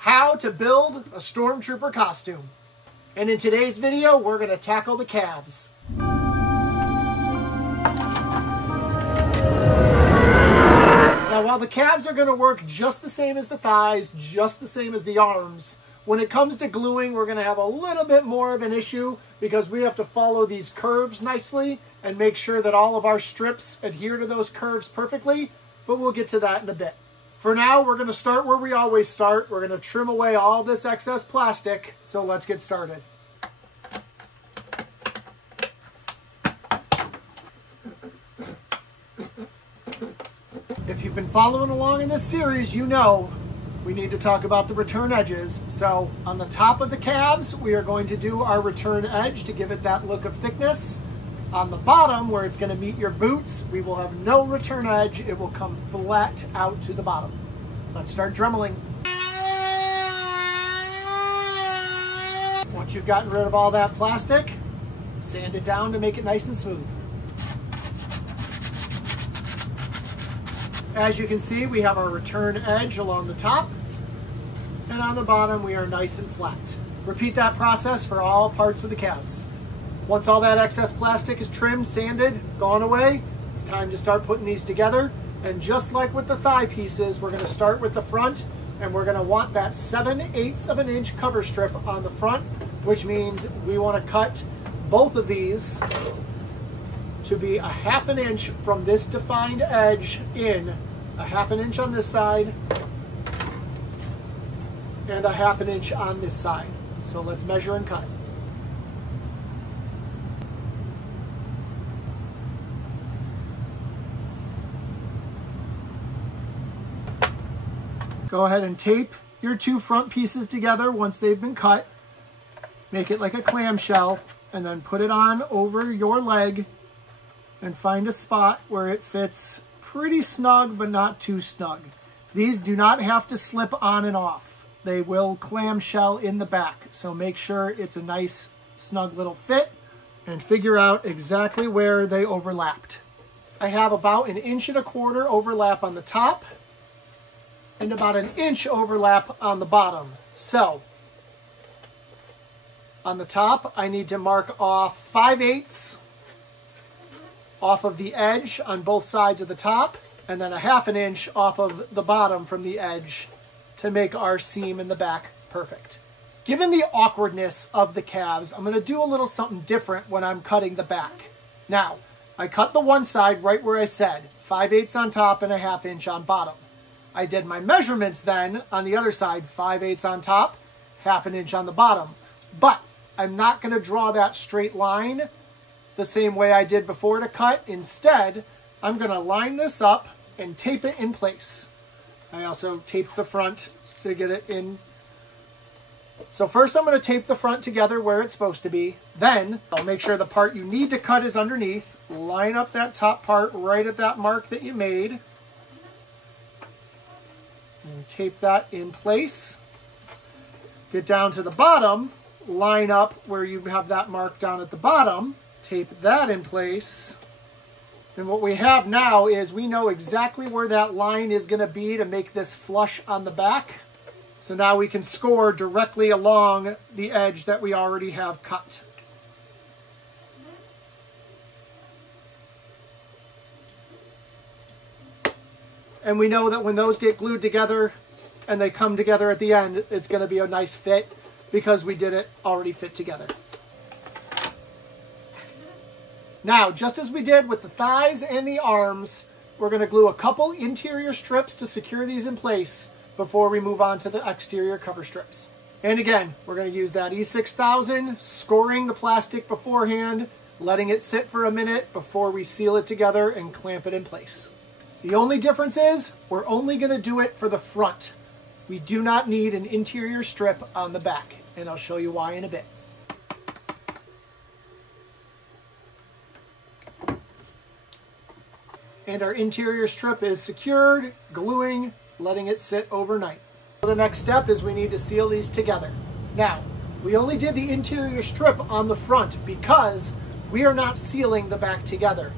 how to build a Stormtrooper costume. And in today's video, we're going to tackle the calves. Now, while the calves are going to work just the same as the thighs, just the same as the arms, when it comes to gluing, we're going to have a little bit more of an issue because we have to follow these curves nicely and make sure that all of our strips adhere to those curves perfectly, but we'll get to that in a bit. For now, we're going to start where we always start. We're going to trim away all this excess plastic, so let's get started. If you've been following along in this series, you know we need to talk about the return edges. So on the top of the calves, we are going to do our return edge to give it that look of thickness. On the bottom, where it's going to meet your boots, we will have no return edge. It will come flat out to the bottom. Let's start dremeling. Once you've gotten rid of all that plastic, sand it down to make it nice and smooth. As you can see, we have our return edge along the top, and on the bottom we are nice and flat. Repeat that process for all parts of the calves. Once all that excess plastic is trimmed, sanded, gone away, it's time to start putting these together. And just like with the thigh pieces, we're going to start with the front, and we're going to want that 7/8 of an inch cover strip on the front, which means we want to cut both of these to be 1/2 inch from this defined edge in, 1/2 inch on this side and 1/2 inch on this side. So let's measure and cut. Go ahead and tape your two front pieces together once they've been cut. Make it like a clamshell and then put it on over your leg and find a spot where it fits pretty snug, but not too snug. These do not have to slip on and off. They will clamshell in the back. So make sure it's a nice, snug little fit and figure out exactly where they overlapped. I have about 1.25 inches overlap on the top and about 1 inch overlap on the bottom. So on the top, I need to mark off 5/8 off of the edge on both sides of the top, and then 1/2 inch off of the bottom from the edge to make our seam in the back perfect. Given the awkwardness of the calves, I'm going to do a little something different when I'm cutting the back. Now, I cut the one side right where I said, 5/8 on top and 1/2 inch on bottom. I did my measurements then on the other side, 5/8 on top, 1/2 inch on the bottom. But I'm not going to draw that straight line the same way I did before to cut. Instead, I'm going to line this up and tape it in place. I also taped the front to get it in. So first I'm going to tape the front together where it's supposed to be. Then I'll make sure the part you need to cut is underneath. Line up that top part right at that mark that you made. And tape that in place. Get down to the bottom. Line up where you have that mark down at the bottom. Tape that in place. And what we have now is we know exactly where that line is going to be to make this flush on the back. So now we can score directly along the edge that we already have cut. And we know that when those get glued together and they come together at the end, it's going to be a nice fit because we did it already fit together. Now, just as we did with the thighs and the arms, we're going to glue a couple interior strips to secure these in place before we move on to the exterior cover strips. And again, we're going to use that E6000, scoring the plastic beforehand, letting it sit for a minute before we seal it together and clamp it in place. The only difference is we're only going to do it for the front. We do not need an interior strip on the back, and I'll show you why in a bit. And our interior strip is secured, gluing, letting it sit overnight. The next step is we need to seal these together. Now, we only did the interior strip on the front because we are not sealing the back together.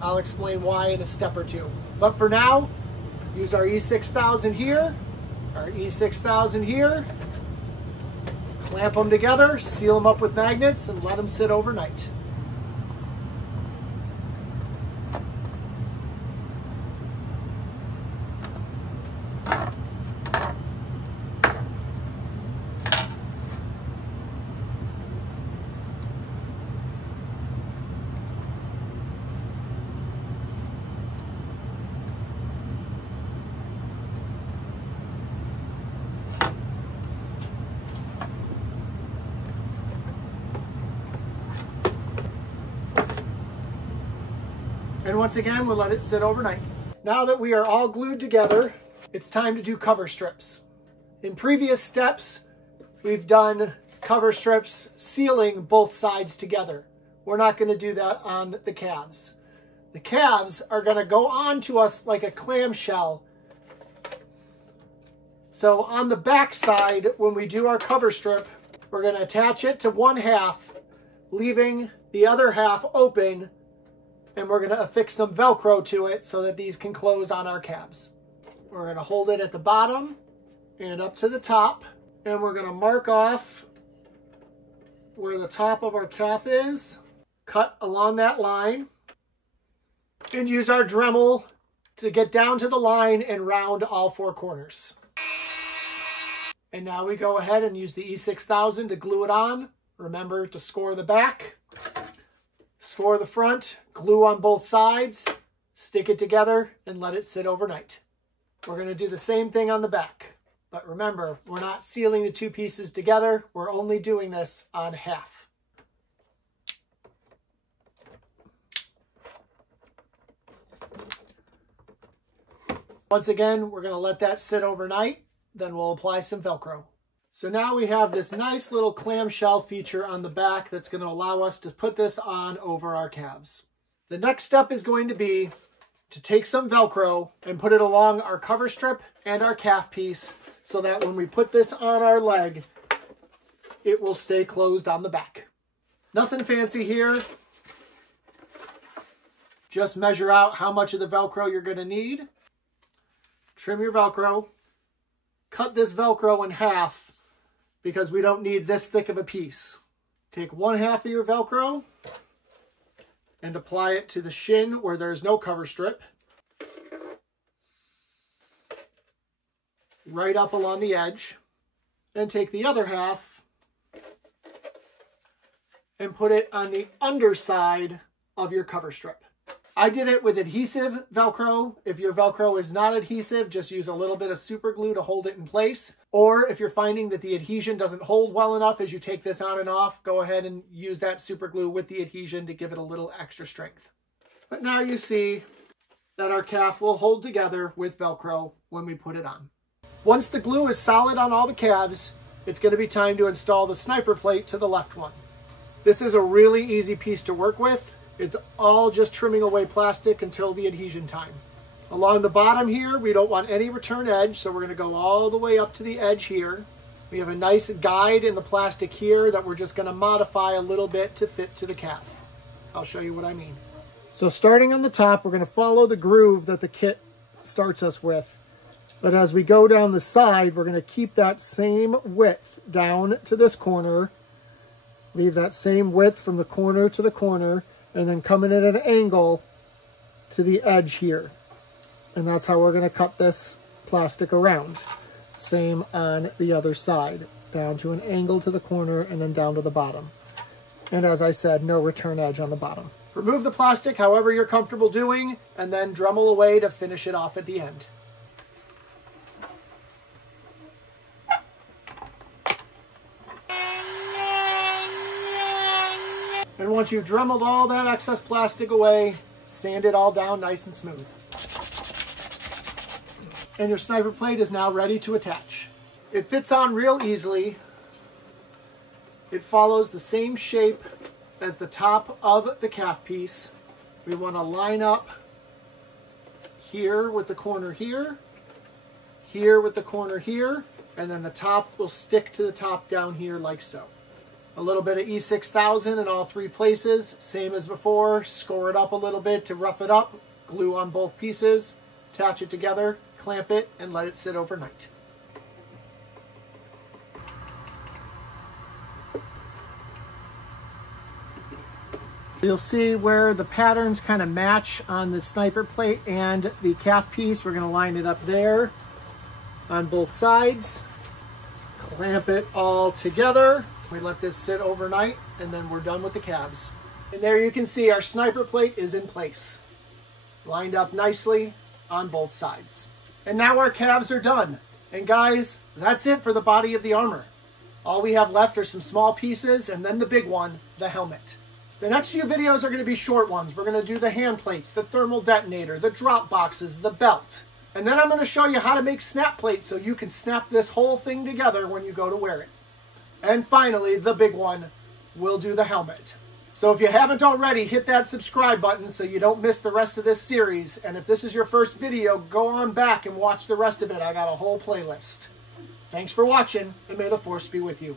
I'll explain why in a step or two. But for now, use our E6000 here, Our E6000 here. Clamp them together, seal them up with magnets, and let them sit overnight. And once again, we'll let it sit overnight. Now that we are all glued together, it's time to do cover strips. In previous steps, we've done cover strips sealing both sides together. We're not going to do that on the calves. The calves are going to go on to us like a clamshell. So on the back side, when we do our cover strip, we're going to attach it to one half, leaving the other half open, and we're going to affix some Velcro to it so that these can close on our calves. We're going to hold it at the bottom and up to the top, and we're going to mark off where the top of our calf is, cut along that line, and use our Dremel to get down to the line and round all four corners. And now we go ahead and use the E6000 to glue it on. Remember to score the back. Score the front, glue on both sides, stick it together, and let it sit overnight. We're going to do the same thing on the back. But remember, we're not sealing the two pieces together. We're only doing this on half. Once again, we're going to let that sit overnight. Then we'll apply some Velcro. So now we have this nice little clamshell feature on the back that's going to allow us to put this on over our calves. The next step is going to be to take some Velcro and put it along our cover strip and our calf piece so that when we put this on our leg, it will stay closed on the back. Nothing fancy here. Just measure out how much of the Velcro you're going to need. Trim your Velcro. Cut this Velcro in half because we don't need this thick of a piece. Take one half of your Velcro and apply it to the shin where there's no cover strip. Right up along the edge. Then take the other half and put it on the underside of your cover strip. I did it with adhesive Velcro. If your Velcro is not adhesive, just use a little bit of super glue to hold it in place. Or if you're finding that the adhesion doesn't hold well enough as you take this on and off, go ahead and use that super glue with the adhesion to give it a little extra strength. But now you see that our calf will hold together with Velcro when we put it on. Once the glue is solid on all the calves, it's going to be time to install the sniper plate to the left one. This is a really easy piece to work with. It's all just trimming away plastic until the adhesion time. Along the bottom here, we don't want any return edge, so we're going to go all the way up to the edge here. We have a nice guide in the plastic here that we're just going to modify a little bit to fit to the calf. I'll show you what I mean. So starting on the top, we're going to follow the groove that the kit starts us with. But as we go down the side, we're going to keep that same width down to this corner. Leave that same width from the corner to the corner. And then come in at an angle to the edge here. And that's how we're going to cut this plastic around. Same on the other side. Down to an angle to the corner and then down to the bottom. And as I said, no return edge on the bottom. Remove the plastic however you're comfortable doing, and then Dremel away to finish it off at the end. And once you've Dremeled all that excess plastic away, sand it all down nice and smooth. And your sniper plate is now ready to attach. It fits on real easily. It follows the same shape as the top of the calf piece. We want to line up here with the corner here, here with the corner here, and then the top will stick to the top down here like so. A little bit of E6000 in all three places, same as before. Score it up a little bit to rough it up, glue on both pieces, attach it together, clamp it, and let it sit overnight. You'll see where the patterns kind of match on the sniper plate and the calf piece. We're going to line it up there on both sides. Clamp it all together. We let this sit overnight and then we're done with the calves. And there you can see our sniper plate is in place. Lined up nicely on both sides. And now our calves are done. And guys, that's it for the body of the armor. All we have left are some small pieces and then the big one, the helmet. The next few videos are going to be short ones. We're going to do the hand plates, the thermal detonator, the drop boxes, the belt. And then I'm going to show you how to make snap plates so you can snap this whole thing together when you go to wear it. And finally, the big one, we'll do the helmet. So if you haven't already, hit that subscribe button so you don't miss the rest of this series. And if this is your first video, go on back and watch the rest of it. I got a whole playlist. Thanks for watching, and may the Force be with you.